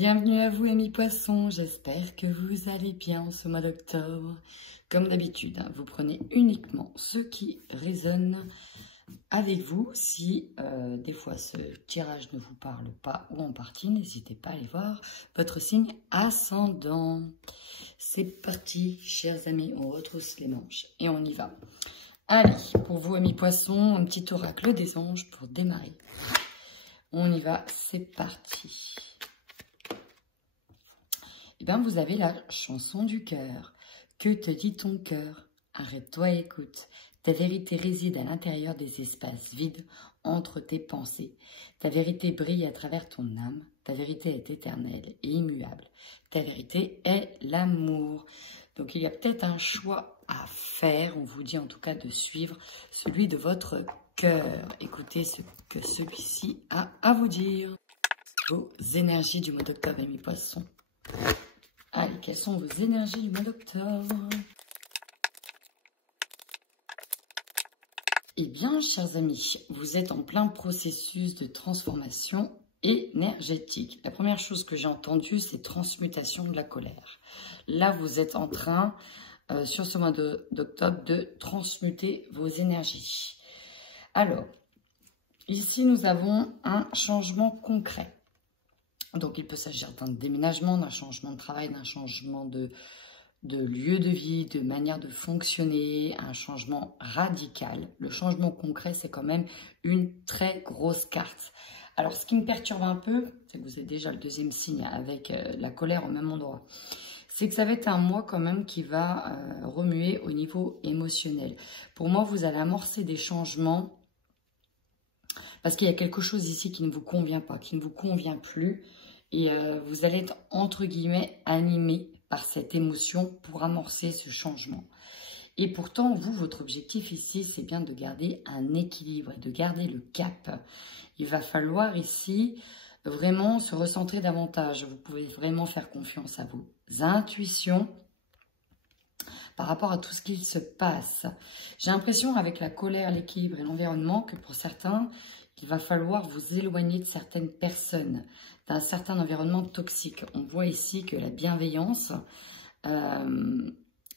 Bienvenue à vous amis poissons, j'espère que vous allez bien en ce mois d'octobre. Comme d'habitude, vous prenez uniquement ce qui résonne avec vous. Si des fois ce tirage ne vous parle pas ou en partie, n'hésitez pas à aller voir votre signe ascendant. C'est parti chers amis, on retrousse les manches et on y va. Allez, pour vous amis poissons, un petit oracle des anges pour démarrer. On y va, c'est parti. Eh bien, vous avez la chanson du cœur. Que te dit ton cœur? Arrête-toi et écoute. Ta vérité réside à l'intérieur des espaces vides entre tes pensées. Ta vérité brille à travers ton âme. Ta vérité est éternelle et immuable. Ta vérité est l'amour. Donc, il y a peut-être un choix à faire. On vous dit en tout cas de suivre celui de votre cœur. Écoutez ce que celui-ci a à vous dire. Vos énergies du mois d'octobre, amis poissons. Allez, quelles sont vos énergies du mois d'octobre? Eh bien, chers amis, vous êtes en plein processus de transformation énergétique. La première chose que j'ai entendue, c'est transmutation de la colère. Là, vous êtes en train, sur ce mois d'octobre, de transmuter vos énergies. Alors, ici, nous avons un changement concret. Donc, il peut s'agir d'un déménagement, d'un changement de travail, d'un changement de lieu de vie, de manière de fonctionner, un changement radical. Le changement concret, c'est quand même une très grosse carte. Alors, ce qui me perturbe un peu, c'est que vous êtes déjà le deuxième signe avec la colère au même endroit. C'est que ça va être un mois quand même qui va remuer au niveau émotionnel. Pour moi, vous allez amorcer des changements parce qu'il y a quelque chose ici qui ne vous convient pas, qui ne vous convient plus. Et vous allez être, entre guillemets, animé par cette émotion pour amorcer ce changement. Et pourtant, vous, votre objectif ici, c'est bien de garder un équilibre, de garder le cap. Il va falloir ici vraiment se recentrer davantage. Vous pouvez vraiment faire confiance à vos intuitions par rapport à tout ce qu'il se passe. J'ai l'impression, avec la colère, l'équilibre et l'environnement, que pour certains, il va falloir vous éloigner de certaines personnes, d'un certain environnement toxique. On voit ici que la bienveillance, elle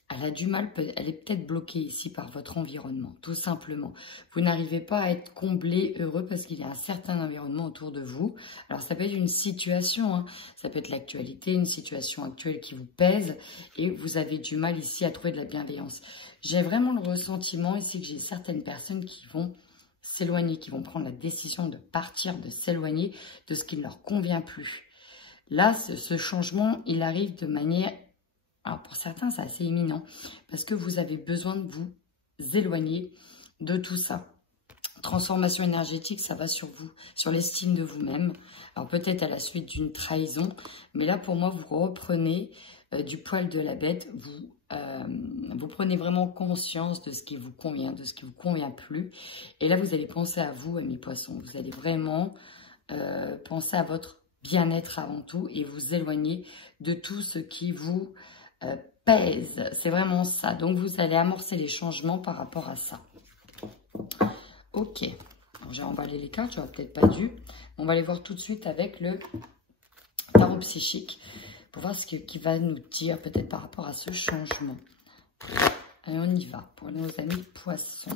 a du mal, elle est peut-être bloquée ici par votre environnement, tout simplement. Vous n'arrivez pas à être comblé, heureux, parce qu'il y a un certain environnement autour de vous. Alors, ça peut être une situation, hein. Ça peut être l'actualité, une situation actuelle qui vous pèse, et vous avez du mal ici à trouver de la bienveillance. J'ai vraiment le ressentiment ici que j'ai certaines personnes qui vont s'éloigner, qui vont prendre la décision de partir, de s'éloigner de ce qui ne leur convient plus. Là, ce changement, il arrive de manière... Alors, pour certains, c'est assez imminent, parce que vous avez besoin de vous éloigner de tout ça. Transformation énergétique, ça va sur vous, sur l'estime de vous-même. Alors, peut-être à la suite d'une trahison, mais là, pour moi, vous reprenez du poil de la bête, vous prenez vraiment conscience de ce qui vous convient, de ce qui vous convient plus. Et là, vous allez penser à vous, amis poissons. Vous allez vraiment penser à votre bien-être avant tout et vous éloigner de tout ce qui vous pèse. C'est vraiment ça. Donc, vous allez amorcer les changements par rapport à ça. Ok. J'ai emballé les cartes, j'aurais peut-être pas dû. On va les voir tout de suite avec le tarot psychique pour voir ce qu'il va nous dire peut-être par rapport à ce changement. Allez, on y va pour nos amis poissons.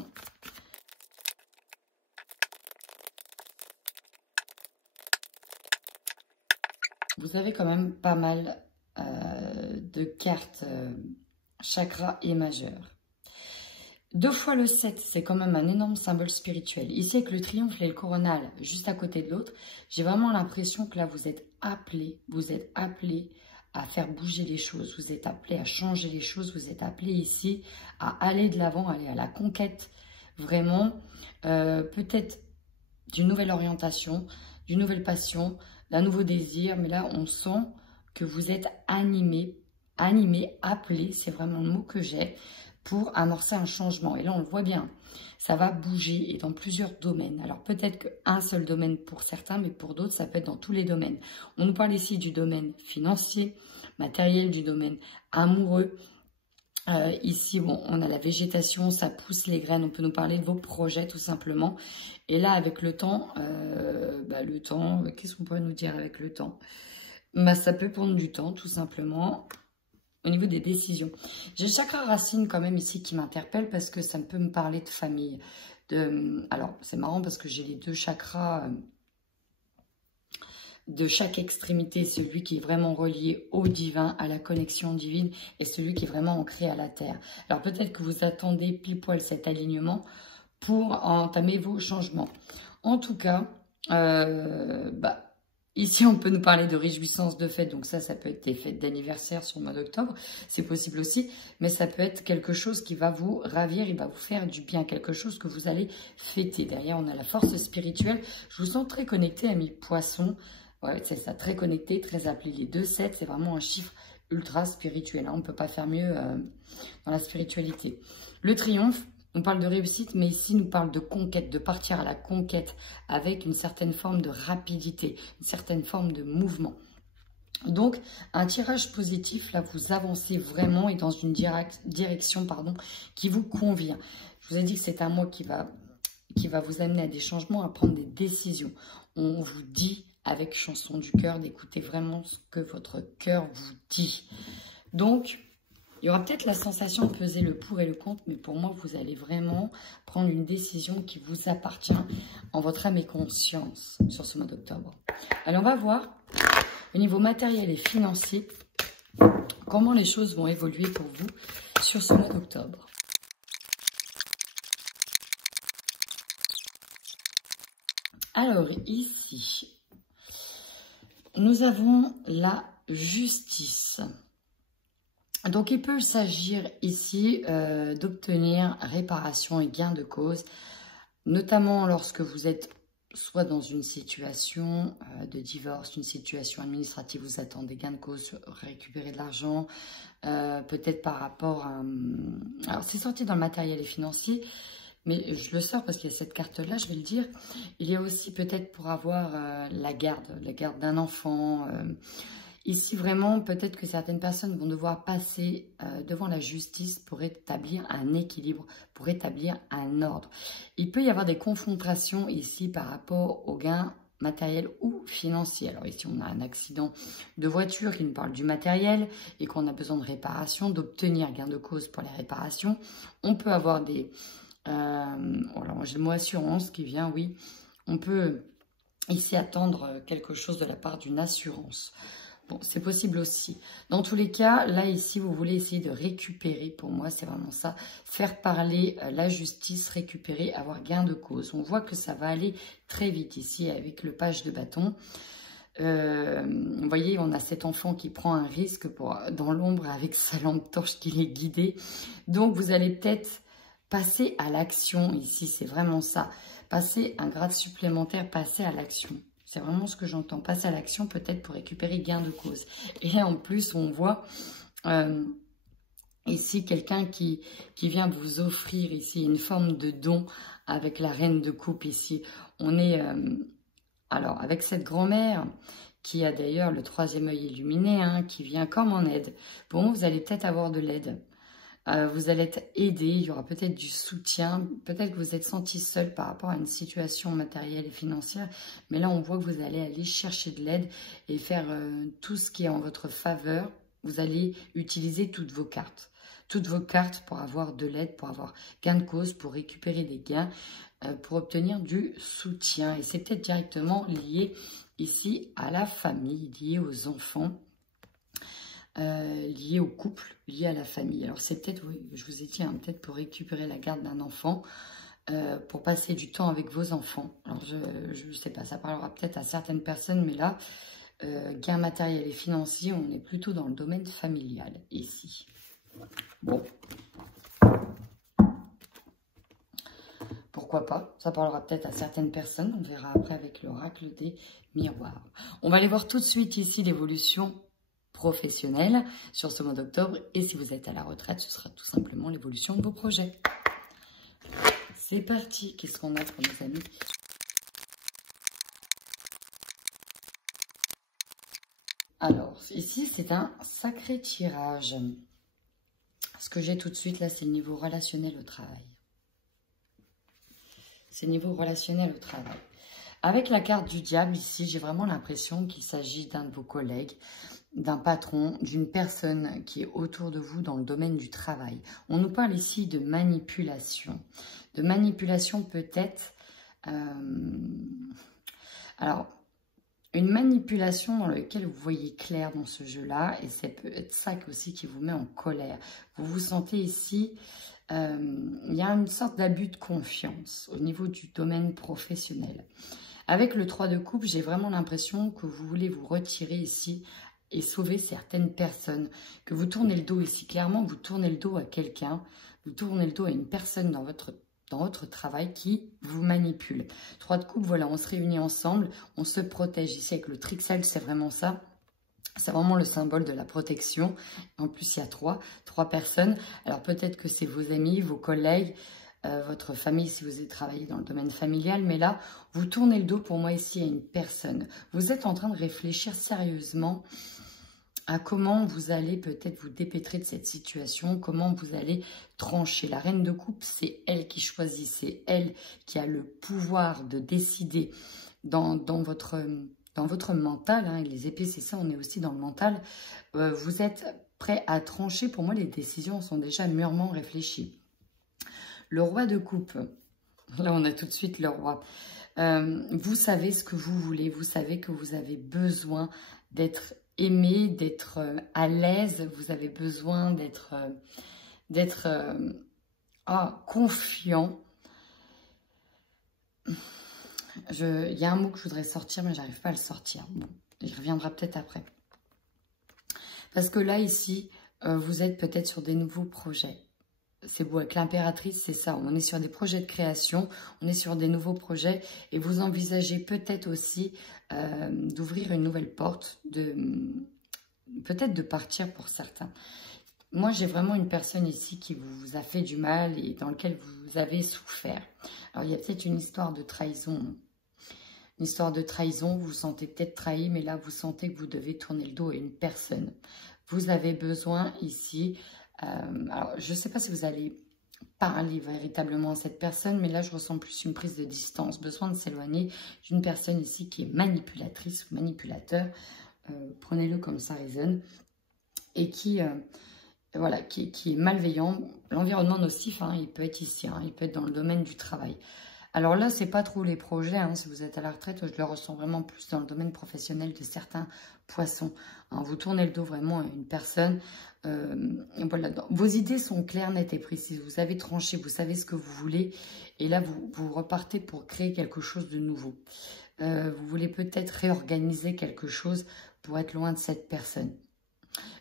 Vous avez quand même pas mal de cartes chakra et majeur. 2 fois le 7, c'est quand même un énorme symbole spirituel. Ici, avec le triomphe et le coronal juste à côté de l'autre, j'ai vraiment l'impression que là, vous êtes appelé à faire bouger les choses, vous êtes appelé à changer les choses, vous êtes appelé ici à aller de l'avant, aller à la conquête, vraiment, peut-être d'une nouvelle orientation, d'une nouvelle passion, d'un nouveau désir, mais là, on sent que vous êtes animé, appelé, c'est vraiment le mot que j'ai, pour amorcer un changement. Et là, on le voit bien, ça va bouger et dans plusieurs domaines. Alors, peut-être qu'un seul domaine pour certains, mais pour d'autres, ça peut être dans tous les domaines. On nous parle ici du domaine financier, matériel, du domaine amoureux. Ici, bon, on a la végétation, ça pousse les graines. On peut nous parler de vos projets, tout simplement. Et là, avec le temps, qu'est-ce qu'on pourrait nous dire avec le temps? Bah, ça peut prendre du temps, tout simplement. Au niveau des décisions. J'ai le chakra racine quand même ici qui m'interpelle parce que ça peut me parler de famille. Alors, c'est marrant parce que j'ai les deux chakras de chaque extrémité. Celui qui est vraiment relié au divin, à la connexion divine et celui qui est vraiment ancré à la terre. Alors, peut-être que vous attendez pile poil cet alignement pour entamer vos changements. En tout cas, ici, on peut nous parler de réjouissance de fête. Donc ça peut être des fêtes d'anniversaire sur le mois d'octobre. C'est possible aussi. Mais ça peut être quelque chose qui va vous ravir, il va vous faire du bien. Quelque chose que vous allez fêter. Derrière, on a la force spirituelle. Je vous sens très connecté, amis poissons. Ouais, c'est ça, très connecté, très appelé. Les 2-7, c'est vraiment un chiffre ultra spirituel. Hein. On ne peut pas faire mieux dans la spiritualité. Le triomphe. On parle de réussite, mais ici, nous parle de conquête, de partir à la conquête avec une certaine forme de rapidité, une certaine forme de mouvement. Donc, un tirage positif, là, vous avancez vraiment et dans une direction qui vous convient. Je vous ai dit que c'est un mois qui va vous amener à des changements, à prendre des décisions. On vous dit, avec Chanson du cœur, d'écouter vraiment ce que votre cœur vous dit. Donc, il y aura peut-être la sensation de peser le pour et le contre, mais pour moi, vous allez vraiment prendre une décision qui vous appartient en votre âme et conscience sur ce mois d'octobre. Alors, on va voir au niveau matériel et financier comment les choses vont évoluer pour vous sur ce mois d'octobre. Alors, ici, nous avons la justice. Donc, il peut s'agir ici d'obtenir réparation et gain de cause, notamment lorsque vous êtes soit dans une situation de divorce, une situation administrative, vous attendez gain de cause, récupérer de l'argent, peut-être par rapport à... Alors, c'est sorti dans le matériel et financier, mais je le sors parce qu'il y a cette carte-là, je vais le dire. Il y a aussi peut-être pour avoir la garde d'un enfant... Ici, vraiment, peut-être que certaines personnes vont devoir passer devant la justice pour établir un équilibre, pour établir un ordre. Il peut y avoir des confrontations ici par rapport aux gains matériels ou financiers. Alors ici, on a un accident de voiture qui nous parle du matériel et qu'on a besoin de réparation, d'obtenir gain de cause pour les réparations. On peut avoir des... alors, j'ai le mot assurance qui vient, oui. On peut ici attendre quelque chose de la part d'une assurance. Bon, c'est possible aussi. Dans tous les cas, là, ici, vous voulez essayer de récupérer. Pour moi, c'est vraiment ça. Faire parler la justice, récupérer, avoir gain de cause. On voit que ça va aller très vite ici avec le page de bâton. Vous voyez, on a cet enfant qui prend un risque dans l'ombre avec sa lampe torche qui l'est guidée. Donc, vous allez peut-être passer à l'action ici. C'est vraiment ça. Passer un grade supplémentaire, passer à l'action. C'est vraiment ce que j'entends. Passer à l'action peut-être pour récupérer gain de cause. Et en plus, on voit ici quelqu'un qui vient vous offrir ici une forme de don avec la reine de coupe ici. On est alors avec cette grand-mère qui a d'ailleurs le 3e œil illuminé, hein, qui vient comme en aide. Bon, vous allez peut-être avoir de l'aide. Vous allez être aidé, il y aura peut-être du soutien, peut-être que vous êtes senti seul par rapport à une situation matérielle et financière, mais là on voit que vous allez aller chercher de l'aide et faire tout ce qui est en votre faveur. Vous allez utiliser toutes vos cartes pour avoir de l'aide, pour avoir gain de cause, pour récupérer des gains, pour obtenir du soutien. Et c'est peut-être directement lié ici à la famille, lié aux enfants. Lié au couple, lié à la famille. Alors c'est peut-être, oui, je vous ai dit, hein, peut-être pour récupérer la garde d'un enfant, pour passer du temps avec vos enfants. Alors je ne sais pas, ça parlera peut-être à certaines personnes, mais là, gain matériel et financier, on est plutôt dans le domaine familial ici. Bon. Pourquoi pas, ça parlera peut-être à certaines personnes, on verra après avec l'oracle des miroirs. On va aller voir tout de suite ici l'évolution professionnel sur ce mois d'octobre. Et si vous êtes à la retraite, ce sera tout simplement l'évolution de vos projets. C'est parti. Qu'est-ce qu'on a pour nos amis? Alors, ici, c'est un sacré tirage. Ce que j'ai tout de suite, là, c'est le niveau relationnel au travail. C'est le niveau relationnel au travail. Avec la carte du diable ici, j'ai vraiment l'impression qu'il s'agit d'un de vos collègues, d'un patron, d'une personne qui est autour de vous dans le domaine du travail. On nous parle ici de manipulation. De manipulation peut-être... alors, une manipulation dans laquelle vous voyez clair dans ce jeu-là, et c'est peut-être ça aussi qui vous met en colère. Vous vous sentez ici, il y a une sorte d'abus de confiance au niveau du domaine professionnel. Avec le 3 de coupe, j'ai vraiment l'impression que vous voulez vous retirer ici et sauver certaines personnes, que vous tournez le dos ici. Clairement, vous tournez le dos à quelqu'un, vous tournez le dos à une personne dans votre travail qui vous manipule. 3 de coupe, voilà, on se réunit ensemble, on se protège ici avec le Trixel, c'est vraiment ça. C'est vraiment le symbole de la protection. En plus, il y a trois personnes. Alors peut-être que c'est vos amis, vos collègues, votre famille si vous avez travaillé dans le domaine familial. Mais là, vous tournez le dos pour moi ici à une personne. Vous êtes en train de réfléchir sérieusement à comment vous allez peut-être vous dépêtrer de cette situation, comment vous allez trancher. La reine de coupe, c'est elle qui choisit, c'est elle qui a le pouvoir de décider dans votre mental. Hein. Les épées, c'est ça, on est aussi dans le mental. Vous êtes prêt à trancher. Pour moi, les décisions sont déjà mûrement réfléchies. Le roi de coupe, là, on a tout de suite le roi. Vous savez ce que vous voulez, vous savez que vous avez besoin d'être aimé, d'être à l'aise, vous avez besoin d'être confiant. Il y a un mot que je voudrais sortir, mais j'arrive pas à le sortir. Bon, il reviendra peut-être après. Parce que là, ici, vous êtes peut-être sur des nouveaux projets. C'est beau, avec l'impératrice, c'est ça. On est sur des projets de création, on est sur des nouveaux projets. Et vous envisagez peut-être aussi d'ouvrir une nouvelle porte, peut-être de partir pour certains. Moi, j'ai vraiment une personne ici qui vous a fait du mal et dans lequel vous avez souffert. Alors, il y a peut-être une histoire de trahison. Une histoire de trahison, vous vous sentez peut-être trahi, mais là, vous sentez que vous devez tourner le dos à une personne. Vous avez besoin ici... alors, je ne sais pas si vous allez parler véritablement à cette personne, mais là, je ressens plus une prise de distance. Besoin de s'éloigner d'une personne ici qui est manipulatrice ou manipulateur. Prenez-le comme ça résonne. Et qui... voilà, qui est malveillant. L'environnement nocif, hein, il peut être ici, hein, il peut être dans le domaine du travail. Alors là, c'est pas trop les projets, hein, si vous êtes à la retraite, je le ressens vraiment plus dans le domaine professionnel de certains poissons. Hein, vous tournez le dos vraiment à une personne. Voilà, vos idées sont claires, nettes et précises. Vous avez tranché, vous savez ce que vous voulez. Et là, vous repartez pour créer quelque chose de nouveau. Vous voulez peut-être réorganiser quelque chose pour être loin de cette personne.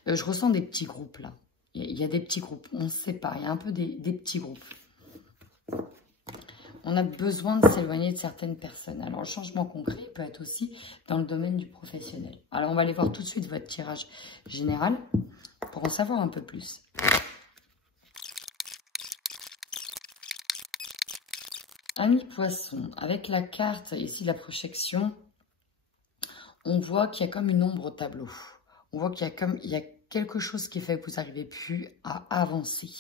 Je ressens des petits groupes là. Il y a des petits groupes, on se sépare, il y a un peu des petits groupes. On a besoin de s'éloigner de certaines personnes. Alors, le changement concret peut être aussi dans le domaine du professionnel. Alors, on va aller voir tout de suite votre tirage général pour en savoir un peu plus. Ami Poisson, avec la carte ici de la projection, on voit qu'il y a comme une ombre au tableau. On voit qu'il y a quelque chose qui fait que vous n'arrivez plus à avancer,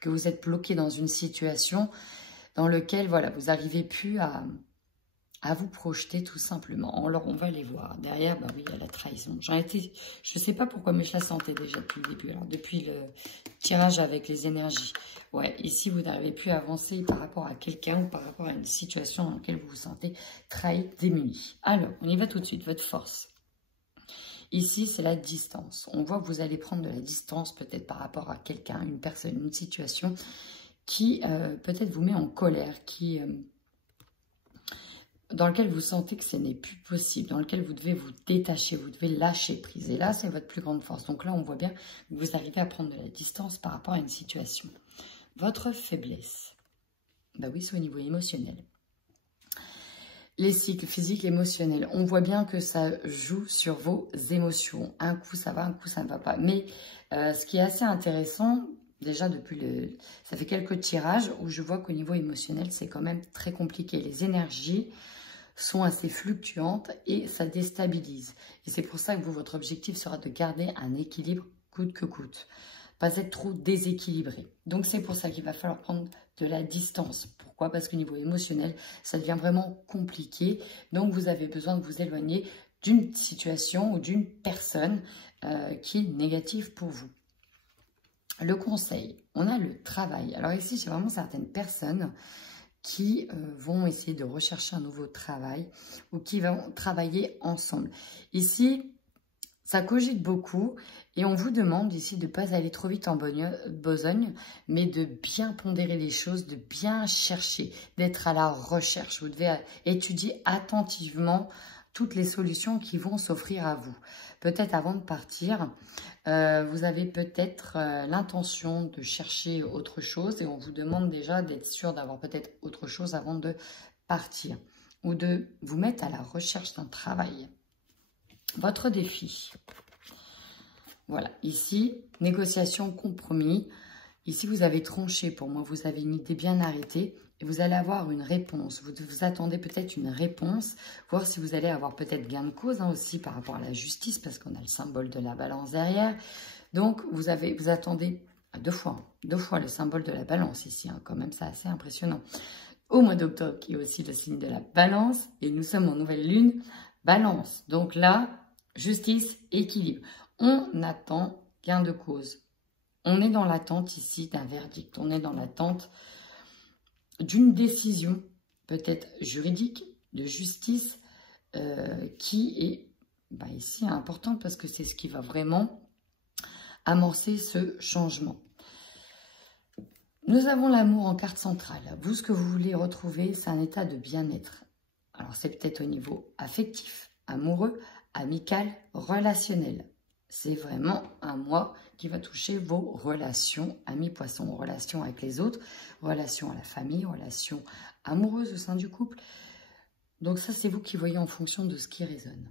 que vous êtes bloqué dans une situation dans laquelle voilà, vous n'arrivez plus à vous projeter tout simplement. Alors, on va les voir. Derrière, bah oui, il y a la trahison. Je ne sais pas pourquoi, mais je la sentais déjà depuis le début. Alors, depuis le tirage avec les énergies. Ouais, ici, vous n'arrivez plus à avancer par rapport à quelqu'un ou par rapport à une situation dans laquelle vous vous sentez trahi, démuni. Alors, on y va tout de suite. Votre force. Ici, c'est la distance. On voit que vous allez prendre de la distance peut-être par rapport à quelqu'un, une personne, une situation qui peut-être vous met en colère, dans lequel vous sentez que ce n'est plus possible, dans lequel vous devez vous détacher, vous devez lâcher prise. Et là, c'est votre plus grande force. Donc là, on voit bien que vous arrivez à prendre de la distance par rapport à une situation. Votre faiblesse, bah oui, c'est au niveau émotionnel. Les cycles physiques, émotionnels, on voit bien que ça joue sur vos émotions. Un coup, ça va, un coup, ça ne va pas. Mais ce qui est assez intéressant, déjà depuis ça fait quelques tirages où je vois qu'au niveau émotionnel, c'est quand même très compliqué. Les énergies sont assez fluctuantes et ça déstabilise. Et c'est pour ça que vous, votre objectif sera de garder un équilibre coûte que coûte. pas être trop déséquilibré. Donc, c'est pour ça qu'il va falloir prendre de la distance. Pourquoi? Parce qu'au niveau émotionnel, ça devient vraiment compliqué. Donc, vous avez besoin de vous éloigner d'une situation ou d'une personne qui est négative pour vous. Le conseil, on a le travail. Alors ici, j'ai vraiment certaines personnes qui vont essayer de rechercher un nouveau travail ou qui vont travailler ensemble. Ici, ça cogite beaucoup et on vous demande ici de ne pas aller trop vite en besogne, mais de bien pondérer les choses, de bien chercher, d'être à la recherche. Vous devez étudier attentivement toutes les solutions qui vont s'offrir à vous. Peut-être avant de partir, vous avez peut-être l'intention de chercher autre chose et on vous demande déjà d'être sûr d'avoir peut-être autre chose avant de partir ou de vous mettre à la recherche d'un travail. Votre défi. Voilà, ici, négociation, compromis. Ici, vous avez tranché. Pour moi, vous avez une idée bien arrêtée. Et vous allez avoir une réponse. Vous attendez peut-être une réponse, voir si vous allez avoir peut-être gain de cause aussi par rapport à la justice, parce qu'on a le symbole de la balance derrière. Donc, vous attendez deux fois le symbole de la balance ici. Quand même, c'est assez impressionnant. Au mois d'octobre, qui est aussi le signe de la balance, et nous sommes en nouvelle lune, balance. Donc là, justice, équilibre. On attend gain de cause. On est dans l'attente ici d'un verdict. On est dans l'attente d'une décision, peut-être juridique, de justice, qui est ici importante parce que c'est ce qui va vraiment amorcer ce changement. Nous avons l'amour en carte centrale. Vous, ce que vous voulez retrouver, c'est un état de bien-être. Alors, c'est peut-être au niveau affectif, amoureux, amical, relationnel. C'est vraiment un mois qui va toucher vos relations, amis poissons, relations avec les autres, relations à la famille, relations amoureuses au sein du couple. Donc ça, c'est vous qui voyez en fonction de ce qui résonne.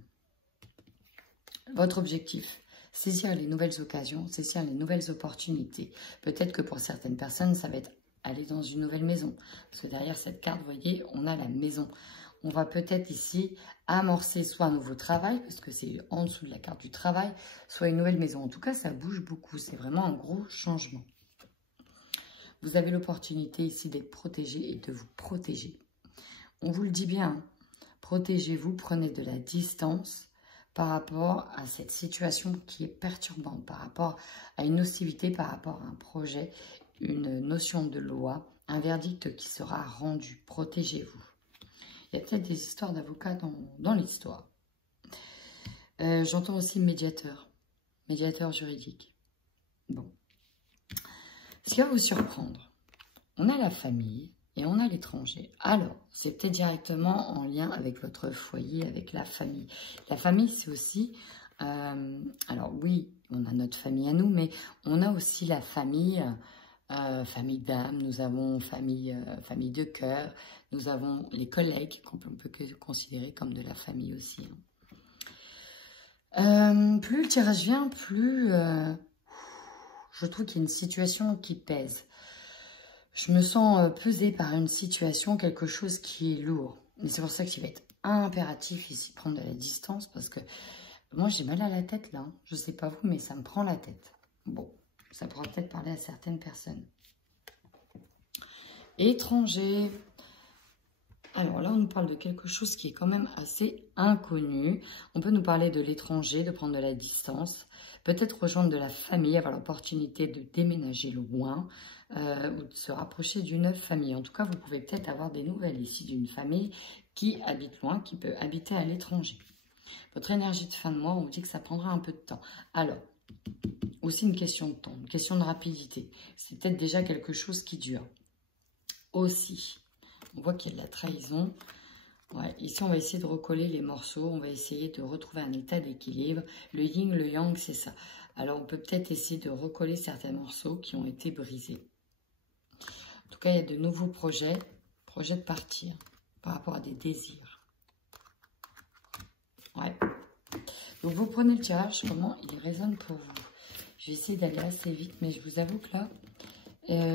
Votre objectif, saisir les nouvelles occasions, saisir les nouvelles opportunités. Peut-être que pour certaines personnes, ça va être aller dans une nouvelle maison. Parce que derrière cette carte, vous voyez, on a la maison. On va peut-être ici amorcer soit un nouveau travail, parce que c'est en dessous de la carte du travail, soit une nouvelle maison. En tout cas, ça bouge beaucoup. C'est vraiment un gros changement. Vous avez l'opportunité ici d'être protégé et de vous protéger. On vous le dit bien, protégez-vous, prenez de la distance par rapport à cette situation qui est perturbante, par rapport à une nocivité, par rapport à un projet, une notion de loi, un verdict qui sera rendu. Protégez-vous. Il y a peut-être des histoires d'avocats dans l'histoire. J'entends aussi médiateur juridique. Bon. Ce qui va vous surprendre, on a la famille et on a l'étranger. Alors, c'est peut-être directement en lien avec votre foyer, avec la famille. La famille, c'est aussi... alors oui, on a notre famille à nous, mais on a aussi la famille... famille d'âme, nous avons famille de cœur, nous avons les collègues qu'on peut considérer comme de la famille aussi. Plus le tirage vient, plus je trouve qu'il y a une situation qui pèse. Je me sens pesée par une situation, quelque chose qui est lourd. Et c'est pour ça qu'il va être impératif ici de prendre de la distance parce que moi j'ai mal à la tête là. Je ne sais pas vous, mais ça me prend la tête. Bon. Ça pourra peut-être parler à certaines personnes. Étranger. Alors là, on nous parle de quelque chose qui est quand même assez inconnu. On peut nous parler de l'étranger, de prendre de la distance. Peut-être rejoindre de la famille, avoir l'opportunité de déménager loin ou de se rapprocher d'une famille. En tout cas, vous pouvez peut-être avoir des nouvelles ici d'une famille qui habite loin, qui peut habiter à l'étranger. Votre énergie de fin de mois, on vous dit que ça prendra un peu de temps. Alors... aussi une question de temps, une question de rapidité. C'est peut-être déjà quelque chose qui dure. Aussi, on voit qu'il y a de la trahison. Ouais, ici, on va essayer de recoller les morceaux. On va essayer de retrouver un état d'équilibre. Le yin, le yang, c'est ça. Alors, on peut peut-être essayer de recoller certains morceaux qui ont été brisés. En tout cas, il y a de nouveaux projets. Projets de partir par rapport à des désirs. Ouais. Donc, vous prenez le tirage. Comment il résonne pour vous? Je vais essayer d'aller assez vite, mais je vous avoue que là,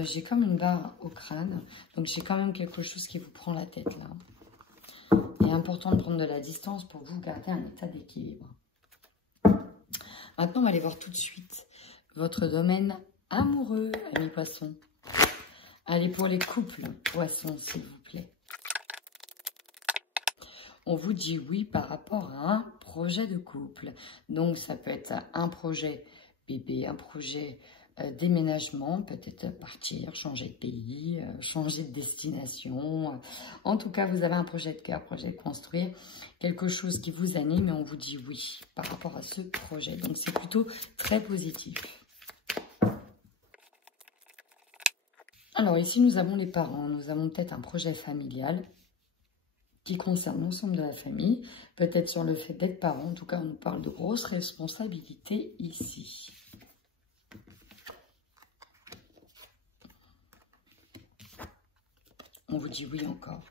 j'ai comme une barre au crâne. Donc, j'ai quand même quelque chose qui vous prend la tête, là. Il est important de prendre de la distance pour vous garder un état d'équilibre. Maintenant, on va aller voir tout de suite votre domaine amoureux, amis poissons. Allez, pour les couples, poissons, s'il vous plaît. On vous dit oui par rapport à un projet de couple. Donc, ça peut être un projet bébé, un projet déménagement, peut-être partir, changer de pays, changer de destination. En tout cas, vous avez un projet de cœur, projet de construire, quelque chose qui vous anime et on vous dit oui par rapport à ce projet. Donc, c'est plutôt très positif. Alors, ici, nous avons les parents. Nous avons peut-être un projet familial qui concerne l'ensemble de la famille, peut-être sur le fait d'être parent. En tout cas, on nous parle de grosses responsabilités ici. On vous dit oui encore.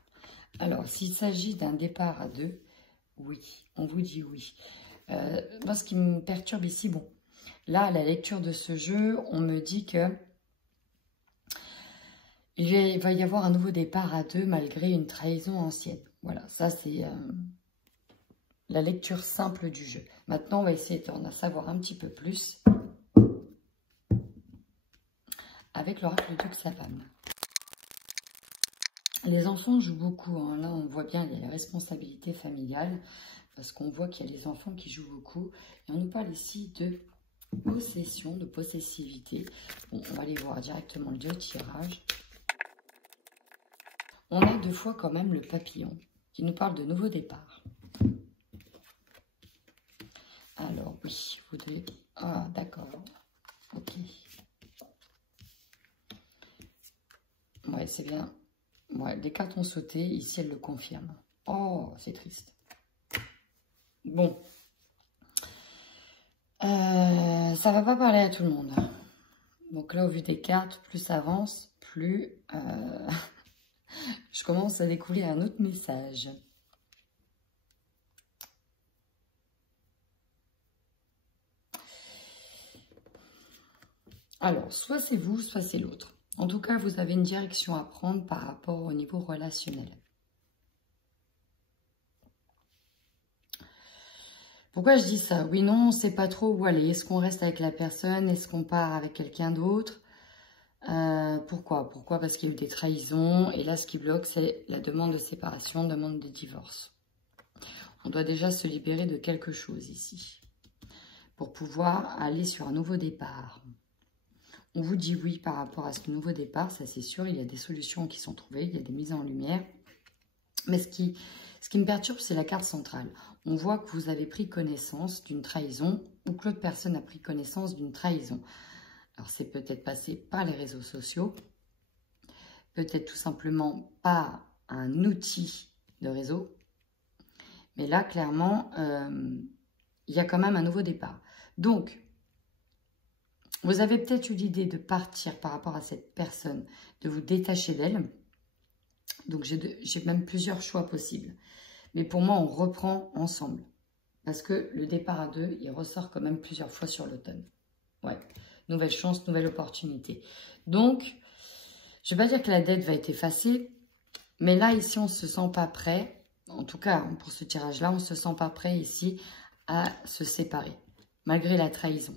Alors, s'il s'agit d'un départ à deux, oui, on vous dit oui. Moi, ce qui me perturbe ici, bon, là, à la lecture de ce jeu, on me dit que il va y avoir un nouveau départ à deux malgré une trahison ancienne. Voilà, ça c'est la lecture simple du jeu. Maintenant, on va essayer d'en savoir un petit peu plus avec l'oracle de Savane. Les enfants jouent beaucoup. Hein. Là, on voit bien les responsabilités familiales parce qu'on voit qu'il y a les enfants qui jouent beaucoup. Et on nous parle ici de possession, de possessivité. Bon, on va aller voir directement le tirage. On a deux fois quand même le papillon qui nous parle de nouveau départ. Alors oui, vous devez... Ah, d'accord. Ok. Ouais, c'est bien. Ouais, les cartes ont sauté. Ici, elles le confirment. Oh, c'est triste. Bon. Ça va pas parler à tout le monde. Donc là, au vu des cartes, plus ça avance, plus... je commence à découvrir un autre message. Alors, soit c'est vous, soit c'est l'autre. En tout cas, vous avez une direction à prendre par rapport au niveau relationnel. Pourquoi je dis ça? Oui, non, on ne sait pas trop où aller. Est-ce qu'on reste avec la personne? Est-ce qu'on part avec quelqu'un d'autre? Pourquoi? Pourquoi? Parce qu'il y a eu des trahisons. Et là, ce qui bloque, c'est la demande de séparation, demande de divorce. On doit déjà se libérer de quelque chose ici pour pouvoir aller sur un nouveau départ. On vous dit oui par rapport à ce nouveau départ, ça c'est sûr. Il y a des solutions qui sont trouvées, il y a des mises en lumière. Mais ce qui me perturbe, c'est la carte centrale. On voit que vous avez pris connaissance d'une trahison ou que l'autre personne a pris connaissance d'une trahison. Alors, c'est peut-être passé par les réseaux sociaux, peut-être tout simplement par un outil de réseau. Mais là, clairement, il y a quand même un nouveau départ. Donc, vous avez peut-être eu l'idée de partir par rapport à cette personne, de vous détacher d'elle. Donc, j'ai même plusieurs choix possibles. Mais pour moi, on reprend ensemble. Parce que le départ à deux, il ressort quand même plusieurs fois sur l'automne. Ouais. Nouvelle chance, nouvelle opportunité. Donc, je ne vais pas dire que la dette va être effacée. Mais là, ici, on ne se sent pas prêt. En tout cas, pour ce tirage-là, on ne se sent pas prêt ici à se séparer. Malgré la trahison.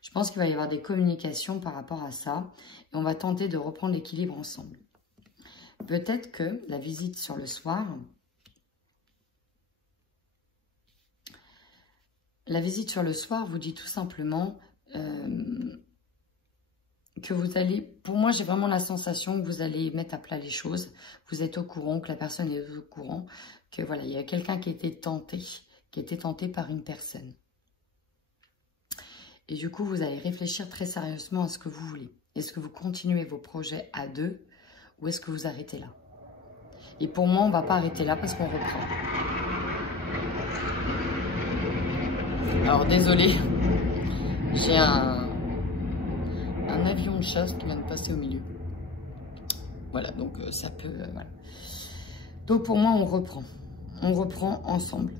Je pense qu'il va y avoir des communications par rapport à ça. Et on va tenter de reprendre l'équilibre ensemble. Peut-être que la visite sur le soir... La visite sur le soir vous dit tout simplement que vous allez... Pour moi, j'ai vraiment la sensation que vous allez mettre à plat les choses. Vous êtes au courant, que la personne est au courant. Que voilà, il y a quelqu'un qui était tenté par une personne. Et du coup, vous allez réfléchir très sérieusement à ce que vous voulez. Est-ce que vous continuez vos projets à deux ou est-ce que vous arrêtez là? Et pour moi, on ne va pas arrêter là parce qu'on reprend. Alors, désolé, j'ai un avion de chasse qui vient de passer au milieu. Voilà, donc ça peut... voilà. Donc, pour moi, on reprend. On reprend ensemble.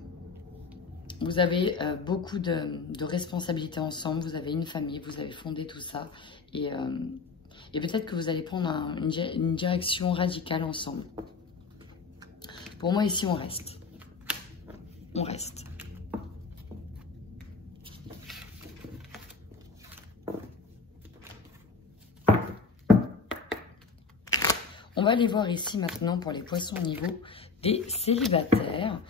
Vous avez beaucoup de responsabilités ensemble. Vous avez une famille, vous avez fondé tout ça. Et peut-être que vous allez prendre une direction radicale ensemble. Pour moi, ici, on reste. On reste. On va aller voir ici maintenant pour les poissons au niveau des célibataires.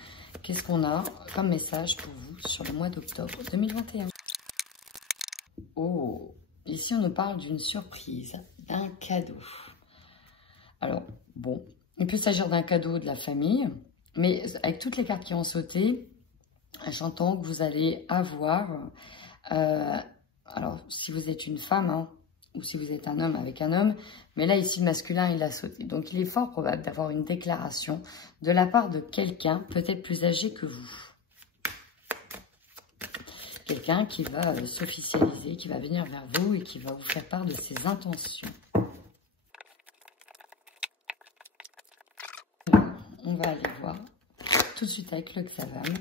Qu'est-ce qu'on a comme message pour vous sur le mois d'octobre 2021? Oh, ici on nous parle d'une surprise, d'un cadeau. Alors, bon, il peut s'agir d'un cadeau de la famille, mais avec toutes les cartes qui ont sauté, j'entends que vous allez avoir, alors si vous êtes une femme, hein, ou si vous êtes un homme avec un homme, mais là ici le masculin il a sauté. Donc il est fort probable d'avoir une déclaration de la part de quelqu'un peut-être plus âgé que vous. Quelqu'un qui va s'officialiser, qui va venir vers vous et qui va vous faire part de ses intentions. Alors, on va aller voir tout de suite avec le Xavam.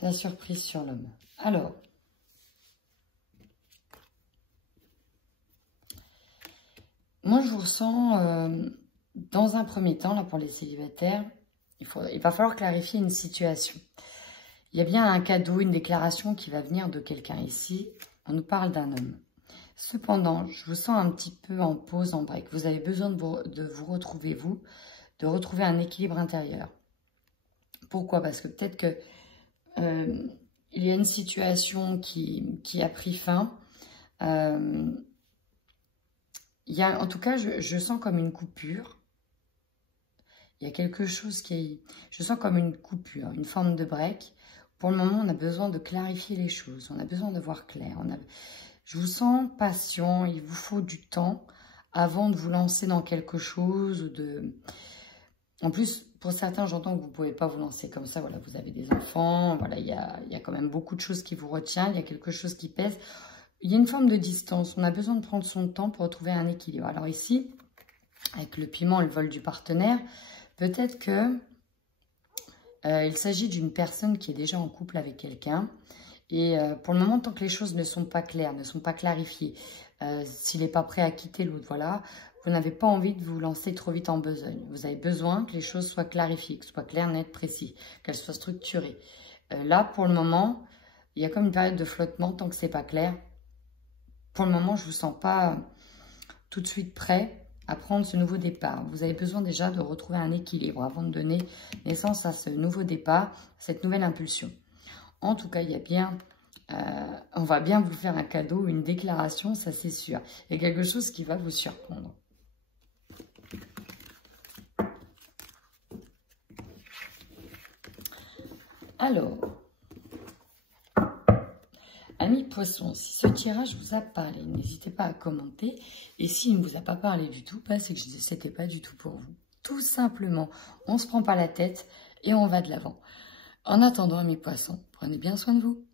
La surprise sur l'homme. Alors, moi je vous ressens dans un premier temps, là pour les célibataires, il va falloir clarifier une situation. Il y a bien un cadeau, une déclaration qui va venir de quelqu'un ici. On nous parle d'un homme. Cependant, je vous sens un petit peu en pause, en break. Vous avez besoin de vous retrouver, de retrouver un équilibre intérieur. Pourquoi? Parce que peut-être que il y a une situation qui a pris fin. En tout cas, je sens comme une coupure. Il y a quelque chose je sens comme une coupure, une forme de break. Pour le moment, on a besoin de clarifier les choses. On a besoin de voir clair. Je vous sens patient. Il vous faut du temps avant de vous lancer dans quelque chose. En plus, pour certains, j'entends que vous ne pouvez pas vous lancer comme ça. Voilà, vous avez des enfants. Voilà, il y a quand même beaucoup de choses qui vous retiennent. Il y a quelque chose qui pèse. Il y a une forme de distance. On a besoin de prendre son temps pour retrouver un équilibre. Alors ici, avec le piment et le vol du partenaire, peut-être que il s'agit d'une personne qui est déjà en couple avec quelqu'un. Et pour le moment, tant que les choses ne sont pas claires, ne sont pas clarifiées, s'il n'est pas prêt à quitter l'autre, voilà, vous n'avez pas envie de vous lancer trop vite en besogne. Vous avez besoin que les choses soient clarifiées, que ce soit clair, net, précis, qu'elles soient structurées. Là, pour le moment, il y a comme une période de flottement tant que ce n'est pas clair. Pour le moment, je ne vous sens pas tout de suite prêt à prendre ce nouveau départ. Vous avez besoin déjà de retrouver un équilibre avant de donner naissance à ce nouveau départ, cette nouvelle impulsion. En tout cas, il y a bien, on va bien vous faire un cadeau, une déclaration, ça c'est sûr. Il y a quelque chose qui va vous surprendre. Alors, amis poissons, si ce tirage vous a parlé, n'hésitez pas à commenter. Et s'il ne vous a pas parlé du tout, c'est que ce n'était pas du tout pour vous. Tout simplement, on ne se prend pas la tête et on va de l'avant. En attendant, amis poissons, prenez bien soin de vous.